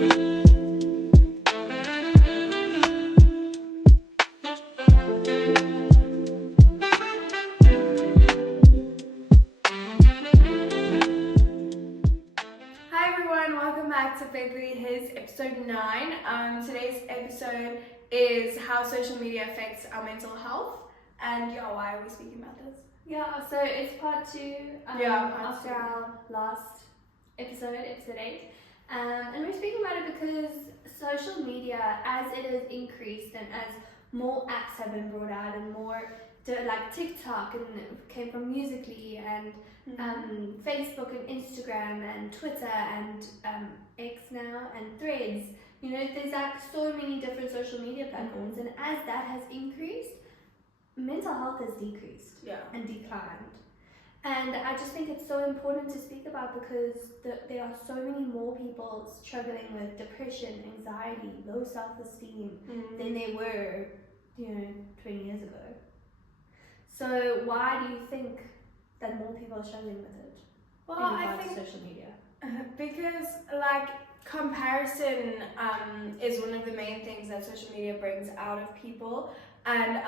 To Bakery, his episode 9. Today's episode is how social media affects our mental health. And why are we speaking about this? Yeah, so it's part 2 after our last episode 8. And we're speaking about it because social media, as it has increased and as more apps have been brought out and more like TikTok and came from Musical.ly and Facebook and Instagram and Twitter and X now and Threads. There's like so many different social media platforms, and as that has increased, mental health has decreased and declined. And I just think it's so important to speak about because there are so many more people struggling with depression, anxiety, low self-esteem than there were 20 years ago. So why do you think that more people are struggling with it? Well, I think social media. Because comparison is one of the main things that social media brings out of people, and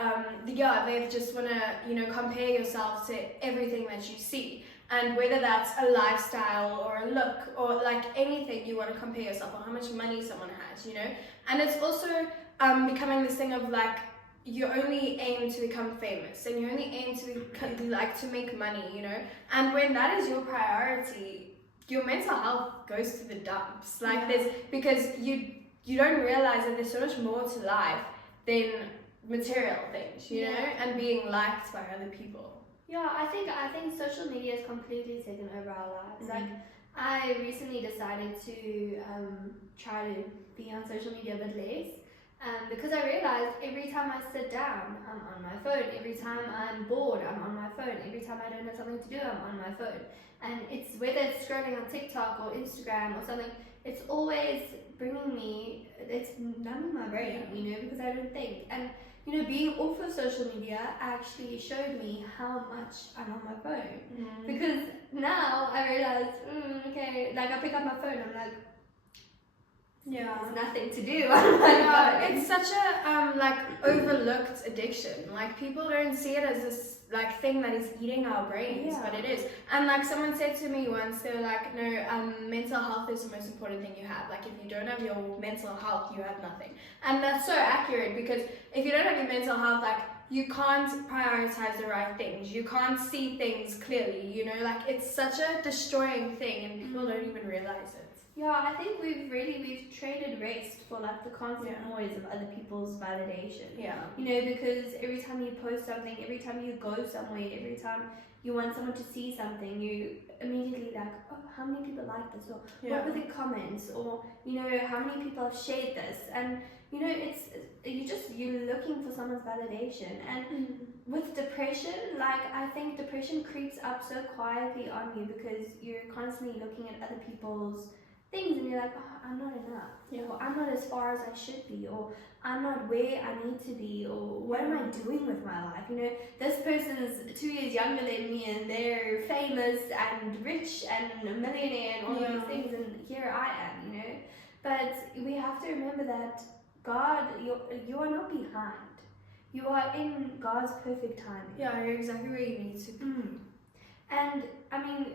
they just want to compare yourself to everything that you see, and whether that's a lifestyle or a look or like anything, you want to compare yourself on how much money someone has, and it's also becoming this thing of like, you only aim to become famous and you only aim to make money, and when that is your priority, your mental health goes to the dumps. Because you don't realize that there's so much more to life than material things, and being liked by other people. Yeah, I think social media has completely taken over our lives. Like, I recently decided to try to be on social media a bit less. Because I realized every time I sit down, I'm on my phone. Every time I'm bored, I'm on my phone. Every time I don't have something to do, I'm on my phone. And it's whether it's scrolling on TikTok or Instagram or something, it's always bringing me, it's numbing my brain, because I don't think. And being off of social media actually showed me how much I'm on my phone. Because now I realize, okay, like I pick up my phone, I'm like, there's nothing to do. It's such a overlooked addiction. Like, people don't see it as this like thing that is eating our brains, but it is. And like someone said to me once, they were like, no, mental health is the most important thing you have. Like, if you don't have your mental health, you have nothing. And that's so accurate, because if you don't have your mental health, like, you can't prioritize the right things. You can't see things clearly, like, it's such a destroying thing, and people don't even realize it. Yeah, I think we've traded rest for like the constant noise of other people's validation. Yeah. Because every time you post something, every time you go somewhere, every time you want someone to see something, you immediately like, oh, how many people like this? Or what were the comments? Or, how many people have shared this? And, it's, you're looking for someone's validation. And with depression, like, I think depression creeps up so quietly on you because you're constantly looking at other people's things and you're like, oh, I'm not enough, or I'm not as far as I should be, or I'm not where I need to be, or what am I doing with my life? This person is 2 years younger than me and they're famous and rich and a millionaire and all these things, and here I am, But we have to remember that God, you are not behind. You are in God's perfect timing. Yeah, you're exactly where you need to be. And I mean,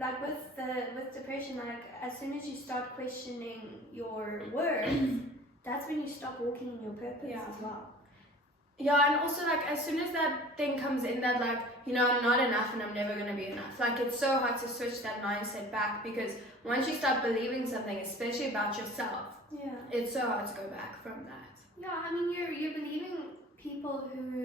like with depression, like as soon as you start questioning your worth, that's when you stop walking in your purpose as well. Yeah, and also like as soon as that thing comes in that like, I'm not enough and I'm never going to be enough. Like, it's so hard to switch that mindset back, because once you start believing something, especially about yourself, it's so hard to go back from that. Yeah, I mean, you're believing people who,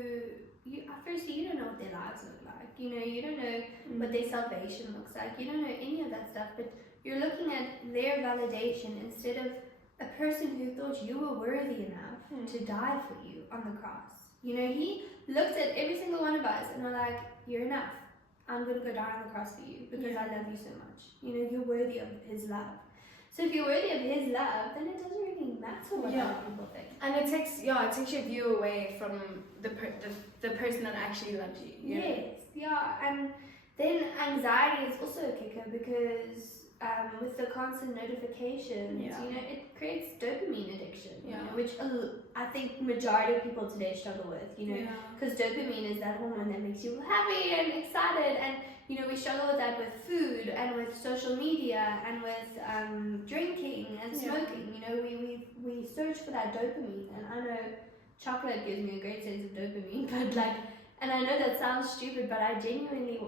firstly, you don't know what their lives look like. You don't know what their salvation looks like. You don't know any of that stuff, but you're looking at their validation instead of a person who thought you were worthy enough to die for you on the cross. He looked at every single one of us and were like, you're enough. I'm going to go die on the cross for you because I love you so much. You're worthy of his love. So if you're worthy of his love, then it doesn't really matter what other people think. And it takes your view away from the person that actually loves you. Yes, and then anxiety is also a kicker because with the constant notifications, Yeah. you know, it creates dopamine addiction, Yeah. you know, which I think majority of people today struggle with, you know, Yeah. because dopamine is that hormone that makes you happy and excited, and you know, we struggle with that with food and with social media and with drinking and smoking. You know, we search for that dopamine, and I know chocolate gives me a great sense of dopamine, but like, and I know that sounds stupid, but I genuinely,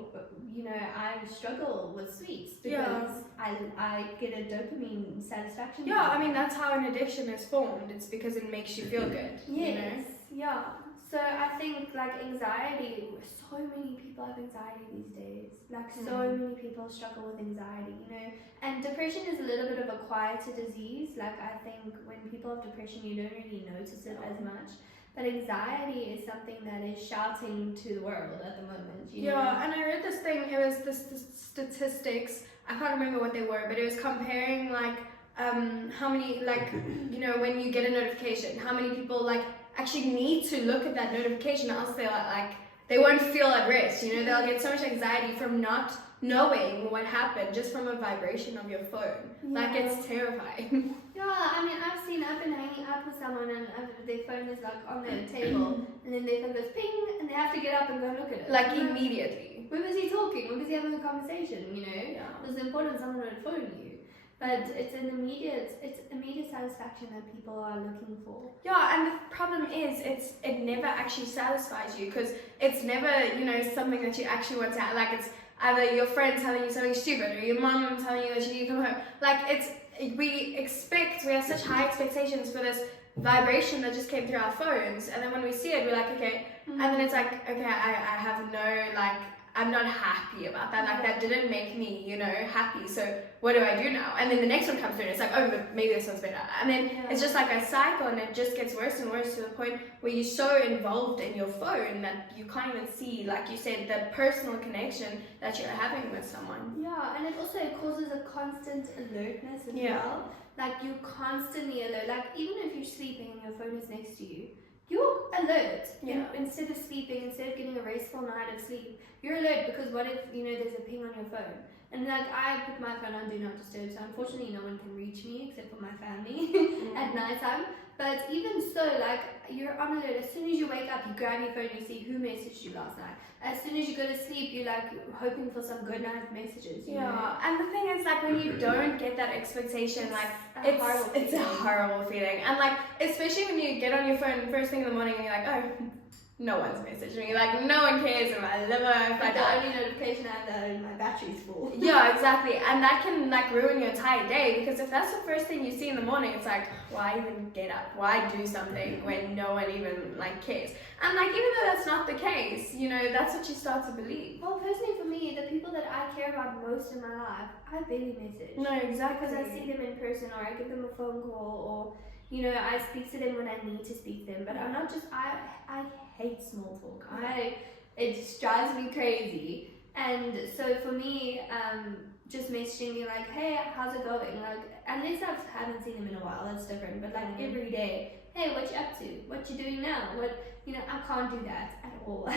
you know, I struggle with sweets because I get a dopamine satisfaction. Yeah, I mean, that's how an addiction is formed. It's because it makes you feel good. Yes, you know? yeah. So I think like anxiety, so many people have anxiety these days. Like so many people struggle with anxiety, you know. And depression is a little bit of a quieter disease. Like I think when people have depression, you don't really notice it as much. But anxiety is something that is shouting to the world at the moment. You know? And I read this thing. It was the statistics. I can't remember what they were, but it was comparing like how many, like, you know, when you get a notification, how many people like actually need to look at that notification, else they'll like they won't feel at rest. You know, they'll get so much anxiety from not knowing what happened just from a vibration of your phone. Like it's terrifying. Yeah, I mean, I've been hanging out with someone and their phone is like on their table, and then their phone goes ping, and they have to get up and go look at it. Like immediately. When was he talking? When was he having a conversation? You know, it was important someone would phone you. But it's immediate satisfaction that people are looking for. Yeah, and the problem is it never actually satisfies you because it's never, you know, something that you actually want to have. Like it's either your friend telling you something stupid or your mom telling you that you need to come home. Like we have such high expectations for this vibration that just came through our phones, and then when we see it, we're like, okay, and then it's like, okay, I have no, like, I'm not happy about that. Like that didn't make me, you know, happy. So what do I do now? And then the next one comes through and it's like, oh, but maybe this one's better. And then it's just like a cycle, and it just gets worse and worse to the point where you're so involved in your phone that you can't even see, like you said, the personal connection that you're having with someone. Yeah, and it also causes a constant alertness as well. Like you're constantly alert. Like even if you're sleeping and your phone is next to you, you're alert. Instead of sleeping, instead of getting a restful night of sleep, you're alert because what if, you know, there's a ping on your phone? And like I put my phone on do not disturb, so unfortunately no one can reach me except for my family at night time. But even so, like you're on alert. As soon as you wake up, you grab your phone, you see who messaged you last night. As soon as you go to sleep, you're like hoping for some good night messages. You know? And the thing is, like when you don't get that expectation, like it's a horrible feeling. And like especially when you get on your phone first thing in the morning and you're like, oh, no one's messaged me. Like no one cares if I live or if I die. The only notification I have that my battery's full. Yeah, exactly. And that can like ruin your entire day, because if that's the first thing you see in the morning, it's like, why even get up? Why do something when no one even like cares? And like even though that's not the case, you know, that's what you start to believe. Well, personally for me, the people that I care about most in my life, I barely message. No, exactly. Because I see them in person, or I give them a phone call, or you know, I speak to them when I need to speak to them. But I'm not just I hate small talk. It just drives me crazy. And so for me, just messaging me like, hey, how's it going? Like, unless I haven't seen them in a while, that's different. But like every day, hey, what you up to? What you doing now? You know, I can't do that at all.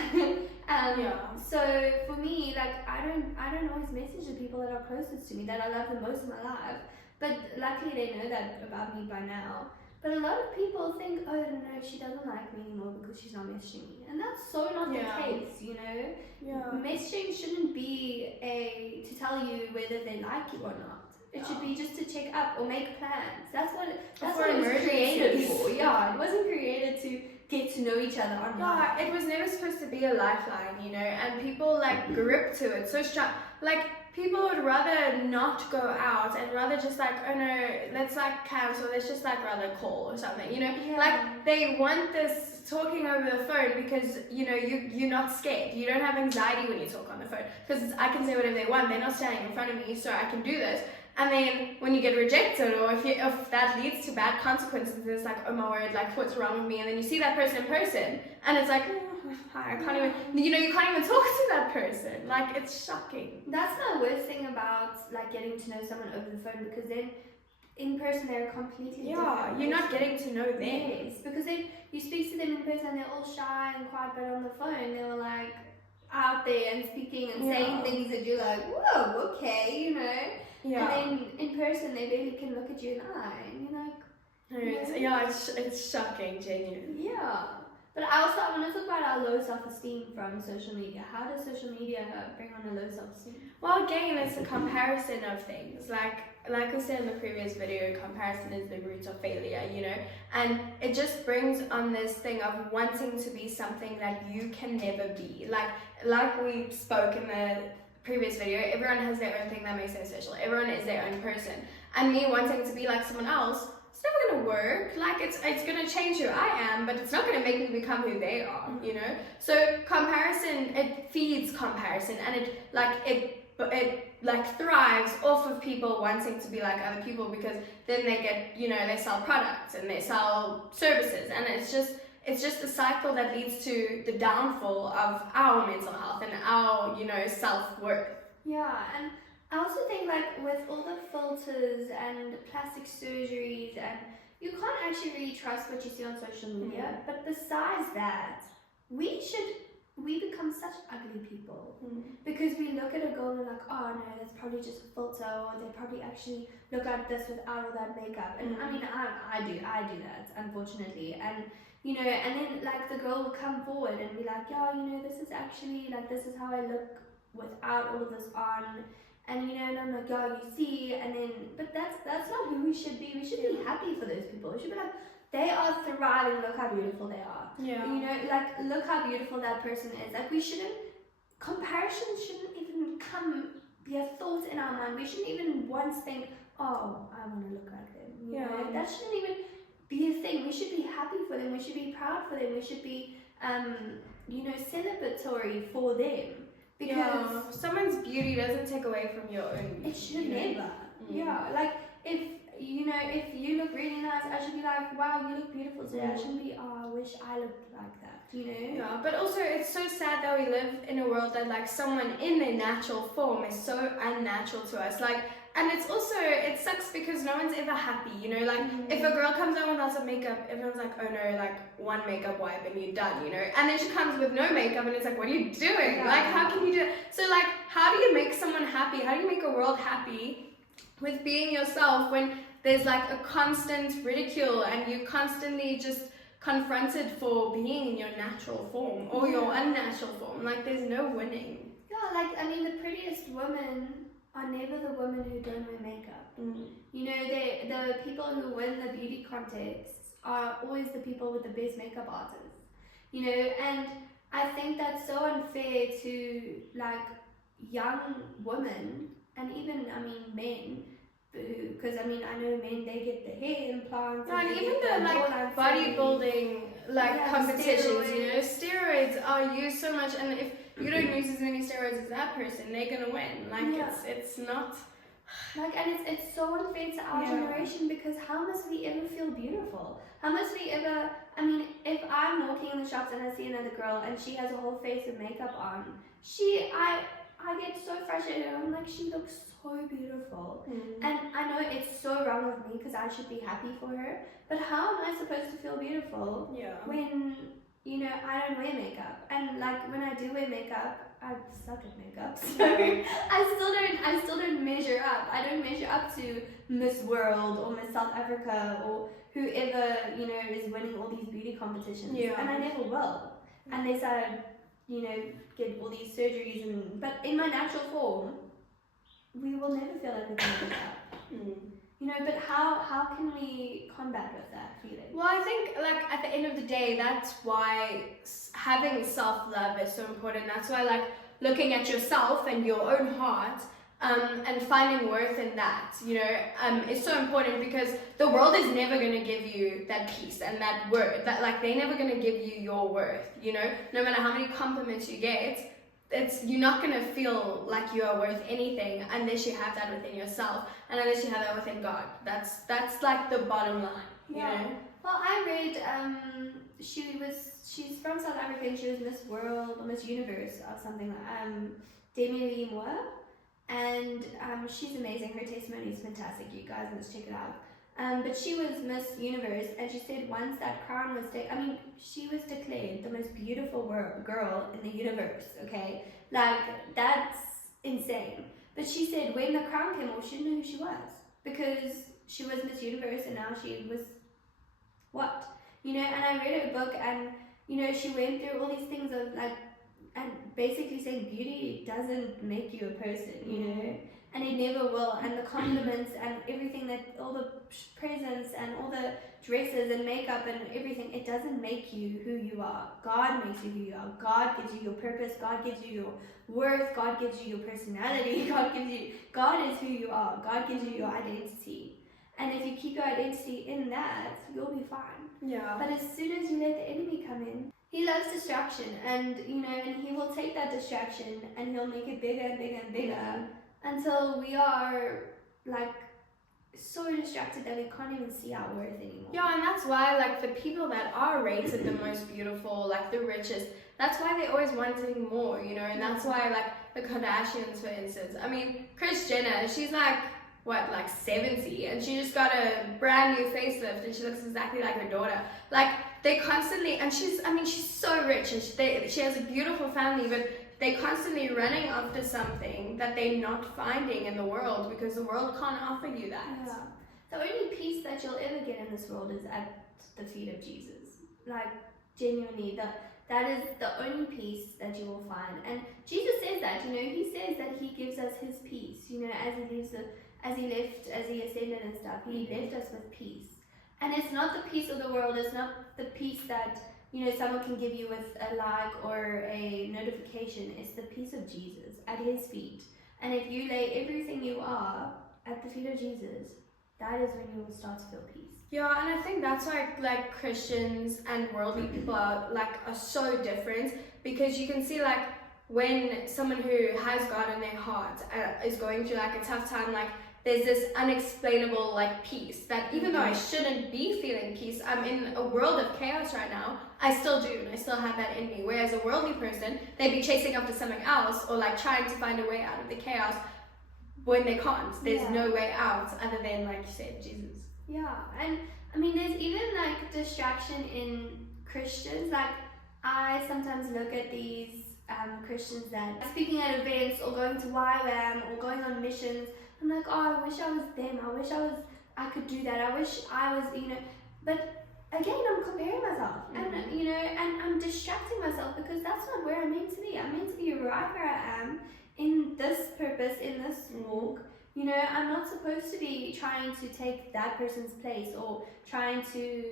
So for me, like, I don't always message the people that are closest to me, that I love the most in my life. But luckily they know that about me by now. But a lot of people think, oh no, she doesn't like me anymore because she's not messaging me. And that's so not the case, you know? Messaging shouldn't be to tell you whether they like you or not. It should be just to check up or make plans. That's what it was created for. Yeah, it wasn't created to get to know each other online. Yeah, it was never supposed to be a lifeline, you know, and people like grip to it so strong. Like people would rather not go out and rather just like, oh no, let's like cancel, let's just like rather call or something, you know? Like they want this talking over the phone because, you know, you're not scared. You don't have anxiety when you talk on the phone because I can say whatever they want. They're not standing in front of me, so I can do this. And then when you get rejected, or if that leads to bad consequences, it's like, oh my word, like what's wrong with me? And then you see that person in person, and it's like, I can't even, you know, you can't even talk to that person. Like it's shocking. That's the worst thing about like getting to know someone over the phone, because then in person they're completely different. You're not getting to know them. Yes, because then you speak to them in person, they're all shy and quiet, but on the phone they were like out there and speaking and saying things that you're like, whoa, okay, you know. Yeah. And then in person, they barely can look at you in the eye, and you're like, It's shocking, genuinely. yeah. But I want to talk about our low self-esteem from social media. How does social media bring on a low self-esteem? Well, again, it's a comparison of things. Like I said in the previous video, comparison is the root of failure, you know? And it just brings on this thing of wanting to be something that you can never be. Like we spoke in the previous video, everyone has their own thing that makes them special. Everyone is their own person. And me wanting to be like someone else, it's never gonna work. Like it's gonna change who I am, but it's not gonna make me become who they are, you know? So comparison, it feeds comparison, and it thrives off of people wanting to be like other people, because then they get, you know, they sell products and they sell services, and it's just a cycle that leads to the downfall of our mental health and our, you know, self-worth. Yeah, and I also think like with all the filters and plastic surgeries, and you can't actually really trust what you see on social media. But besides that, we become such ugly people because we look at a girl and we're like, oh no, that's probably just a filter, or they probably actually look like this without all that makeup. And I mean, I do that, unfortunately. And you know, and then like the girl will come forward and be like, yeah, you know, this is actually like, this is how I look without all of this on. And you know, and I'm like, yeah, you see, and then, but that's not who we should be. We should be happy for those people. We should be like, they are thriving, look how beautiful they are. Yeah. You know, like, look how beautiful that person is. Like, comparison shouldn't even be a thought in our mind. We shouldn't even once think, oh, I want to look like them. You know, that shouldn't even be a thing. We should be happy for them. We should be proud for them. We should be, you know, celebratory for them. Because someone's beauty doesn't take away from your own. It should never. Yeah, like if you look really nice, I should be like, wow, you look beautiful today. I shouldn't be, oh, I wish I looked like that. You know? Yeah, but also it's so sad that we live in a world that like someone in their natural form is so unnatural to us. Like, and it's also, it sucks because no one's ever happy, you know, like if a girl comes out with lots of makeup, everyone's like, oh no, like one makeup wipe and you're done, you know, and then she comes with no makeup and it's like, what are you doing? Like, how can you do it? So like, how do you make someone happy? How do you make a world happy with being yourself when there's like a constant ridicule and you constantly just confronted for being in your natural form or your unnatural form? Like, there's no winning. Yeah, like, I mean, the prettiest women are never the women who don't wear makeup. You know, the people who win the beauty contests are always the people with the best makeup artists. You know, and I think that's so unfair to like young women and even, I mean, men. Because I mean, I know men, they get the hair implants. And even the like bodybuilding competitions, steroids. You know, steroids are used so much, and if you don't use as many steroids as that person, they're gonna win. Like it's not like, and it's so unfair to our generation, because how must we ever feel beautiful? How must we ever? I mean, if I'm walking in the shops and I see another girl and she has a whole face of makeup on, I get so frustrated. I'm like, she looks so beautiful. And I know it's so wrong of me because I should be happy for her. But how am I supposed to feel beautiful when, you know, I don't wear makeup? And like when I do wear makeup, I suck at makeup. So I still don't measure up. I don't measure up to Miss World or Miss South Africa or whoever, you know, is winning all these beauty competitions. And I never will. Unless I, you know, get all these surgeries, but in my natural form, we will never feel like we're going to do that. You know, but how can we combat with that feeling? Well, I think like at the end of the day, that's why having self-love is so important. That's why like looking at yourself and your own heart and finding worth in that, you know, is so important, because the world is never going to give you that peace and that worth, that like they're never going to give you your worth, you know, no matter how many compliments you get, you're not going to feel like you are worth anything unless you have that within yourself and unless you have that within God. That's like the bottom line, you know? Well, I read she's from South Africa and she was Miss World or Miss Universe or something, Demi Lee Moore. And she's amazing. Her testimony is fantastic. You guys must check it out. But she was Miss Universe, and she said once that crown was she was declared the most beautiful girl in the universe, okay? Like, that's insane. But she said when the crown came off, she didn't know who she was, because she was Miss Universe and now she was what? You know, and I read her book, and you know, she went through all these things of like, and basically saying beauty doesn't make you a person, you know, and it never will. And the compliments and everything, that all the presents and all the dresses and makeup and everything, it doesn't make you who you are. God makes you who you are. God gives you your purpose. God gives you your worth. God gives you your personality. God is who you are. God gives you your identity. And if you keep your identity in that, you'll be fine. Yeah. But as soon as you let the enemy come in, he loves distraction, and you know, and he will take that distraction and he'll make it bigger and bigger and bigger until we are like so distracted that we can't even see our worth anymore. Yeah, and that's why like the people that are rated the most beautiful, like the richest, that's why they're always wanting more, you know, and that's why like the Kardashians, for instance. I mean, Kris Jenner, she's like, what, like 70, and she just got a brand new facelift and she looks exactly like her daughter. Like, they constantly, and she's so rich, and she has a beautiful family, but they're constantly running after something that they're not finding in the world, because the world can't offer you that. Yeah. The only peace that you'll ever get in this world is at the feet of Jesus. Like, genuinely, that is the only peace that you will find. And Jesus says that, you know, he says that he gives us his peace, you know, as he ascended and stuff, he left us with peace. And it's not the peace of the world, it's not the peace that, you know, someone can give you with a like or a notification. It's the peace of Jesus at his feet. And if you lay everything you are at the feet of Jesus, that is when you will start to feel peace. Yeah, and I think that's why like Christians and worldly people are so different, because you can see like when someone who has God in their heart is going through like a tough time, like there's this unexplainable like peace that even though I shouldn't be feeling peace, I'm in a world of chaos right now, I still do, and I still have that in me. Whereas a worldly person, they'd be chasing after something else or like trying to find a way out of the chaos when they can't. There's no way out other than, like you said, Jesus. Yeah, and I mean there's even like distraction in Christians. Like I sometimes look at these Christians that are speaking at events or going to YWAM or going on missions. I'm like, oh, I wish I was them. I wish I could do that. I wish I was, you know. But again, I'm comparing myself, and you know, and I'm distracting myself, because that's not where I'm meant to be. I'm meant to be right where I am in this purpose, in this walk. You know, I'm not supposed to be trying to take that person's place or trying to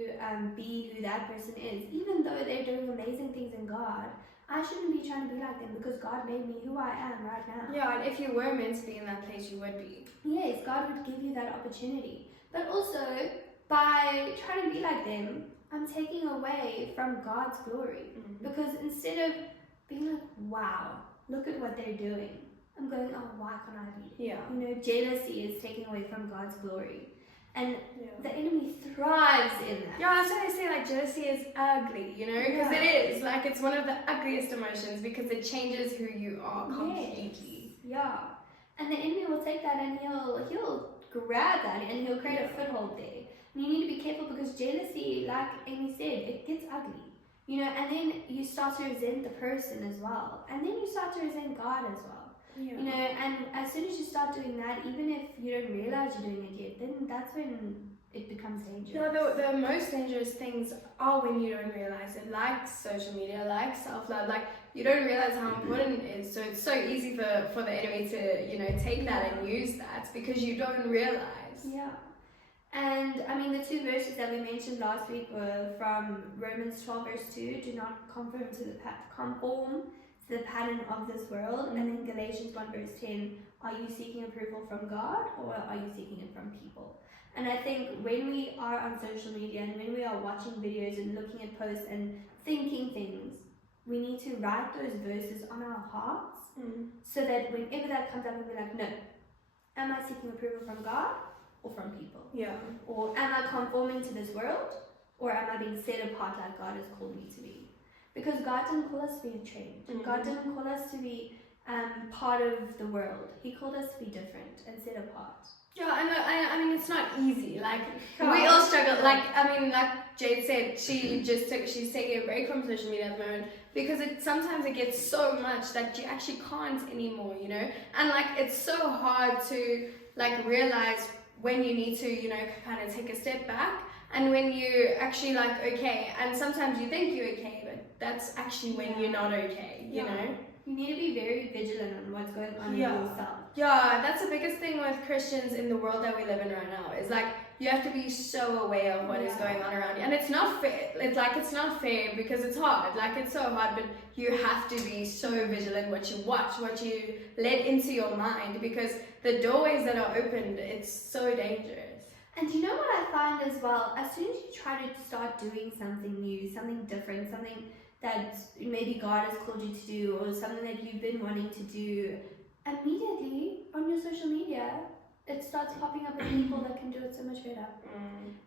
be who that person is, even though they're doing amazing things in God. I shouldn't be trying to be like them, because God made me who I am right now. Yeah, and if you were meant to be in that place, you would be. Yes, God would give you that opportunity. But also, by trying to be like them, I'm taking away from God's glory. Because instead of being like, wow, look at what they're doing, I'm going, oh, why can't I be? Yeah. You know, jealousy is taking away from God's glory. And the enemy thrives in that. Yeah, that's why I say like jealousy is ugly, you know, because it is. Like, it's one of the ugliest emotions, because it changes who you are completely. Yes. Yeah. And the enemy will take that and he'll grab that and he'll create a foothold there. And you need to be careful, because jealousy, like Amy said, it gets ugly. You know, and then you start to resent the person as well. And then you start to resent God as well. Yeah. You know, and as soon as you start doing that, even if you don't realize you're doing it yet, then that's when it becomes dangerous. Yeah, the most dangerous things are when you don't realize it, like social media, like self-love, like you don't realize how important it is. So it's so easy for the enemy to, you know, take that and use that, because you don't realize. Yeah. And I mean, the two verses that we mentioned last week were from Romans 12 verse 2, do not conform to the pattern of this world. And then Galatians 1 verse 10, are you seeking approval from God, or are you seeking it from people? And I think when we are on social media and when we are watching videos and looking at posts and thinking things, we need to write those verses on our hearts, so that whenever that comes up, we'll be like, no, am I seeking approval from God or from people? Yeah. Or am I conforming to this world, or am I being set apart like God has called me to be? Because God didn't call us to be a trend. God didn't call us to be part of the world. He called us to be different and set apart. Yeah, and I mean, it's not easy. Like, Yeah. we all struggle. Like, I mean, like Jade said, she's taking a break from social media at the moment because sometimes it gets so much that you actually can't anymore, you know? And like, it's so hard to like realize when you need to, you know, kind of take a step back and when you actually like, okay. And sometimes you think you're okay, but that's actually when you're not okay, you know? You need to be very vigilant on what's going on in yourself. Yeah, that's the biggest thing with Christians in the world that we live in right now is like you have to be so aware of what is going on around you. And it's not fair. It's not fair because it's hard. Like it's so hard, but you have to be so vigilant what you watch, what you let into your mind because the doorways that are opened, it's so dangerous. And you know what I find as well? As soon as you try to start doing something new, something different, something that maybe God has called you to do or something that you've been wanting to do, immediately on your social media it starts popping up with people that can do it so much better.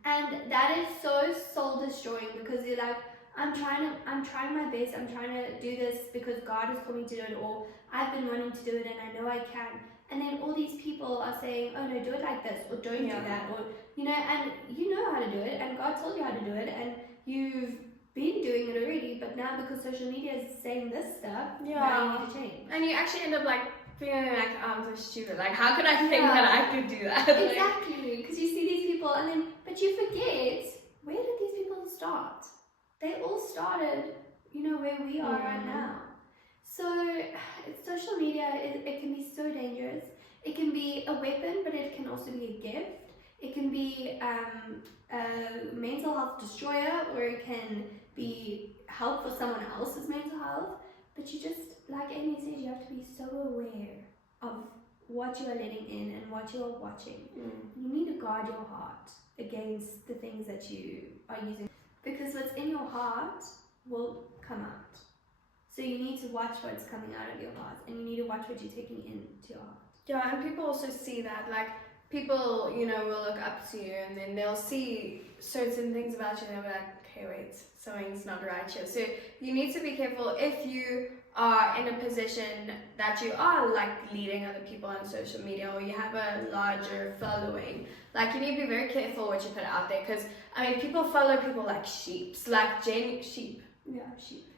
And that is so soul destroying because you're like, I'm trying my best, I'm trying to do this because God has called me to do it, or I've been wanting to do it and I know I can. And then all these people are saying, oh no, do it like this, or don't do that, or, you know, and you know how to do it, and God told you how to do it, and you've been doing it already, but now because social media is saying this stuff, now you need to change. And you actually end up like feeling like, I'm so stupid, like how could I think that I could do that? Exactly, because you see these people, and then, but you forget, where did these people start? They all started, you know, where we are right now. So social media, it can be so dangerous. It can be a weapon, but it can also be a gift. It can be a mental health destroyer, or it can be help for someone else's mental health. But you just, like Amy said, you have to be so aware of what you are letting in and what you are watching. You need to guard your heart against the things that you are using, because what's in your heart will come out. So you need to watch what's coming out of your heart, and you need to watch what you're taking into your heart. Yeah, and people also see that, like, people, you know, will look up to you, and then they'll see certain things about you, and they'll be like, okay, wait, something's not right here. So you need to be careful if you are in a position that you are, like, leading other people on social media, or you have a larger following. Like, you need to be very careful what you put out there, because, I mean, people follow people like sheep. Sheep. Yeah, sheep.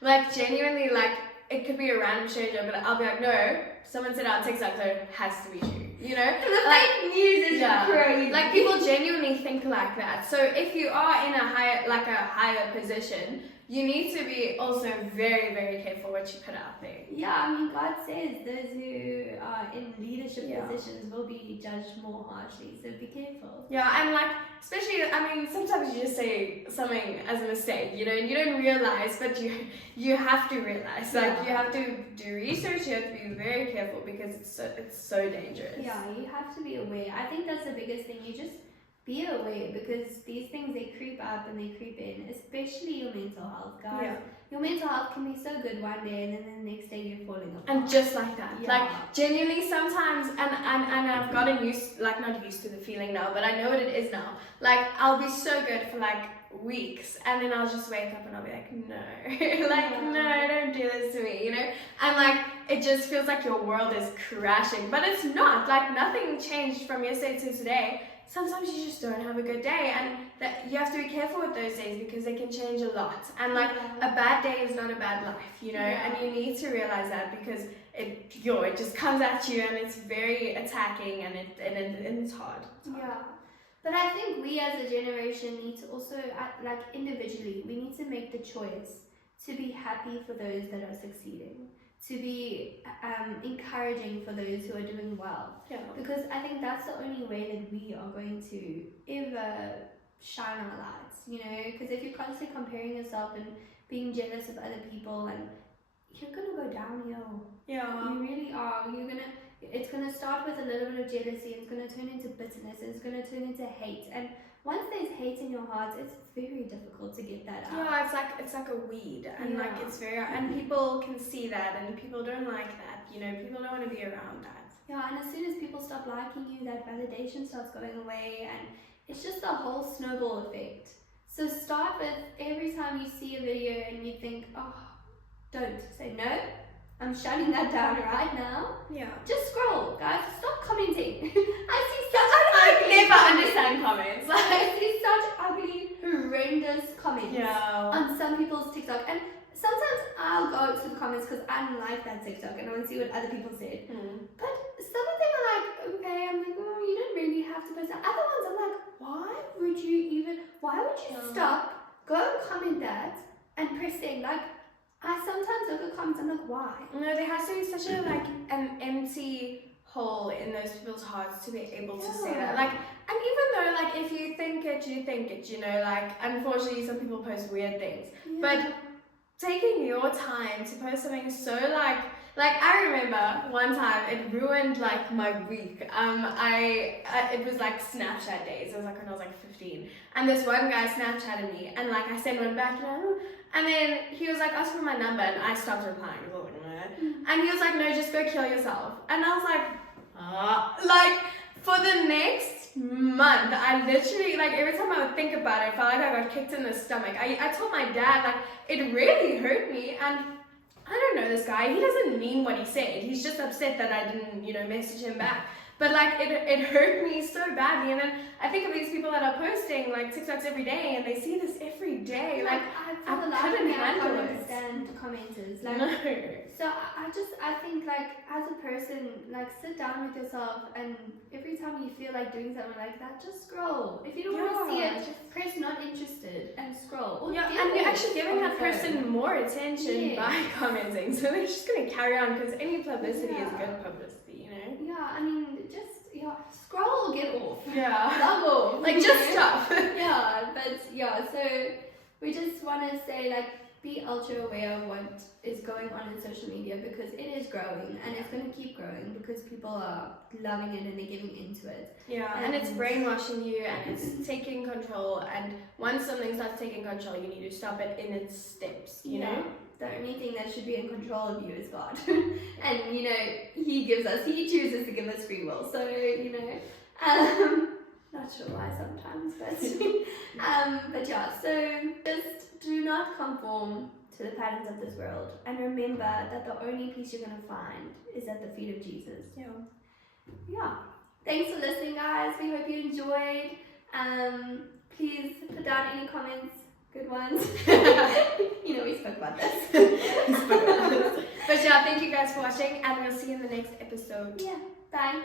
Like, genuinely, like, it could be a random stranger, but I'll be like, no, someone said on TikTok, so it has to be true, you know? The fake news is crazy. Like, people genuinely think like that. So if you are in a higher position, you need to be also very, very careful what you put out there. Yeah, I mean, God says those who are in leadership positions will be judged more harshly, so be careful. Yeah, and like, especially, I mean, sometimes you just say something as a mistake, you know, and you don't realize, but you have to realize. Like, you have to do research, you have to be very careful because it's so dangerous. Yeah, you have to be aware. I think that's the biggest thing. You just be aware, because these things, they creep up and they creep in, especially your mental health, guys. Yeah. Your mental health can be so good one day, and then the next day you're falling apart. And just like that. Yeah. Like, genuinely sometimes, and I've gotten not used to the feeling now, but I know what it is now. Like, I'll be so good for like weeks, and then I'll just wake up and I'll be like, no. Like, no, don't do this to me, you know? And like, it just feels like your world is crashing, but it's not. Like, nothing changed from yesterday to today. Sometimes you just don't have a good day, and that you have to be careful with those days because they can change a lot. And like, a bad day is not a bad life, you know, and you need to realize that, because it just comes at you, and it's very attacking, and it's hard. Yeah. But I think we as a generation need to also, like, individually, we need to make the choice to be happy for those that are succeeding, to be encouraging for those who are doing well. Yeah. Because I think that's the only way that we are going to ever shine our lights, you know? Because if you're constantly comparing yourself and being jealous of other people, and you're gonna go downhill. Yeah. You really are. It's gonna start with a little bit of jealousy, and it's gonna turn into bitterness, and it's gonna turn into hate. And once there's hate in your heart, it's very difficult to get that out. Yeah, it's like a weed, and like, it's very, and people can see that, and people don't like that, you know, people don't want to be around that. Yeah, and as soon as people stop liking you, that validation starts going away, and it's just a whole snowball effect. So start with, every time you see a video and you think, oh, don't say no, I'm shutting that down right now. Yeah. Just scroll, guys. Stop commenting. I see such I ugly never comments. understand comments. I see such ugly, horrendous comments Yeah. on some people's TikTok. And sometimes I'll go to the comments because I don't like that TikTok and I want to see what other people said. But some of them are like, okay, I'm like, oh, you don't really have to post that. Other ones I'm like, why would you stop, go comment that, and press send? Like, I sometimes look at comments, I'm like, why? No, there has to be such a an empty hole in those people's hearts to be able to say that. Like, and even though if you think it, you know, unfortunately some people post weird things. Yeah. But taking your time to post something so I remember one time it ruined my week. It was Snapchat days. It was when I was 15, and this one guy Snapchatted me, and I sent one back, you know, and then he was ask for my number, and I stopped replying. I was and he was no, just go kill yourself, and I was for the next month, I literally every time I would think about it, I felt like I got kicked in the stomach. I told my dad it really hurt me, and I don't know this guy. He doesn't mean what he said. He's just upset that I didn't, message him back. But it hurt me so badly. And then I think of these people that are posting TikToks every day, and they see this every day. I couldn't handle it. Understand commenters. No. So I think as a person, sit down with yourself, and every time you feel like doing something like that, just scroll. If you don't want to see it, press not interested and scroll. Or Yeah, and you're actually giving that person more attention by commenting. So they're just gonna carry on because any publicity is good publicity, you know? Yeah, I mean, scroll or get off. Yeah. Log off. Just stop. Yeah, but so we just want to say be ultra aware of what is going on in social media, because it is growing and it's going to keep growing because people are loving it and they're giving into it. Yeah, and it's brainwashing you and it's taking control, and once something starts taking control, you need to stop it in its steps, you know? The only thing that should be in control of you is God. And, He chooses to give us free will. So, not sure why sometimes, but so just do not conform to the patterns of this world. And remember that the only peace you're going to find is at the feet of Jesus. Yeah. Thanks for listening, guys. We hope you enjoyed. Please put down any comments. Good ones. We spoke about this. But thank you guys for watching, and we'll see you in the next episode. Yeah, bye.